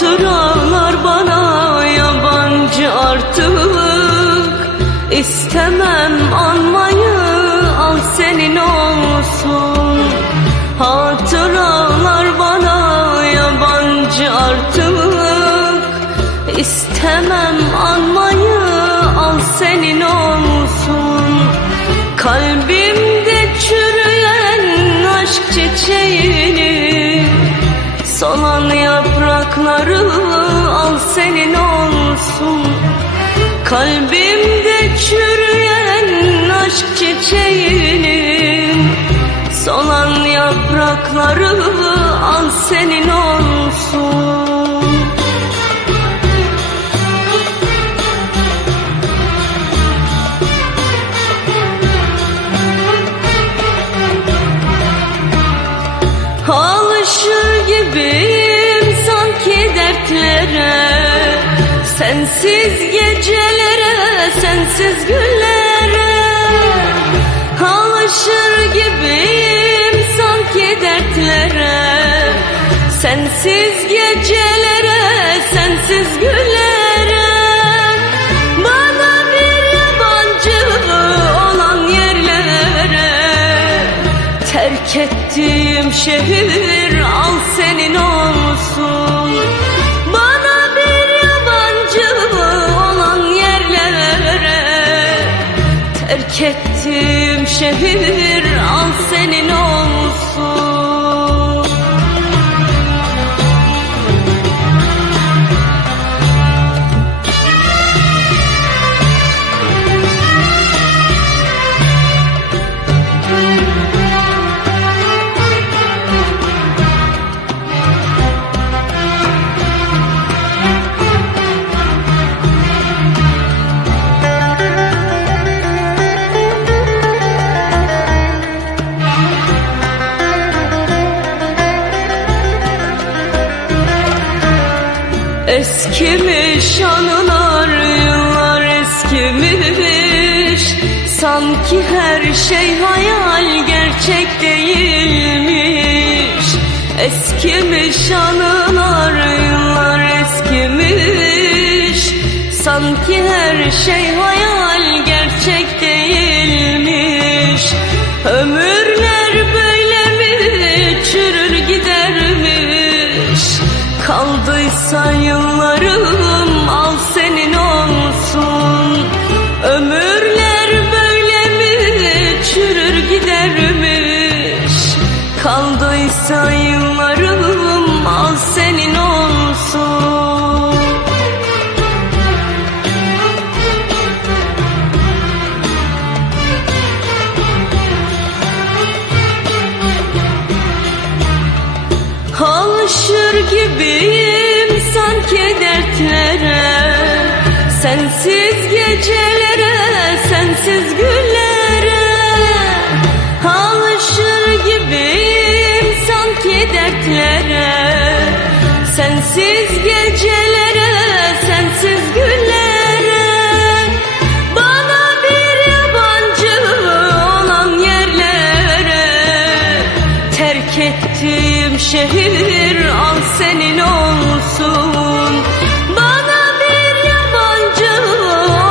Hatıralar bana yabancı artık. İstemem anmayı al senin olsun. Hatıralar bana yabancı artık. İstemem anmayı yaprakları al senin olsun. Kalbimde çürüyen aşk çiçeğini Solan yaprakları al senin dertlere Sensiz gecelere, sensiz güllere Alışır gibiyim sanki dertlere. Sensiz gecelere, sensiz yerlere Terk ettiğim şehir al senin Terk şehir Eskimiş anılar yıllar eskimiş. Sanki her şey hayal gerçek değilmiş. Eskimiş anılar yıllar eskimiş. Sanki her şey hayal Kaldıysa yıllarım al senin olsun. Ömürler böyle mi çürür gidermiş. Kaldıysa yıllarım al senin olsun. Alışır gibiyim sanki dertlere Sensiz gecelere, sensiz güllere Alışır gibiyim sanki dertlere. Sensiz gecelere, ettiğim şehir al senin olsun. Bana bir yabancı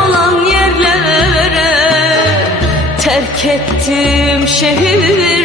olan yerlere Terk ettiğim şehir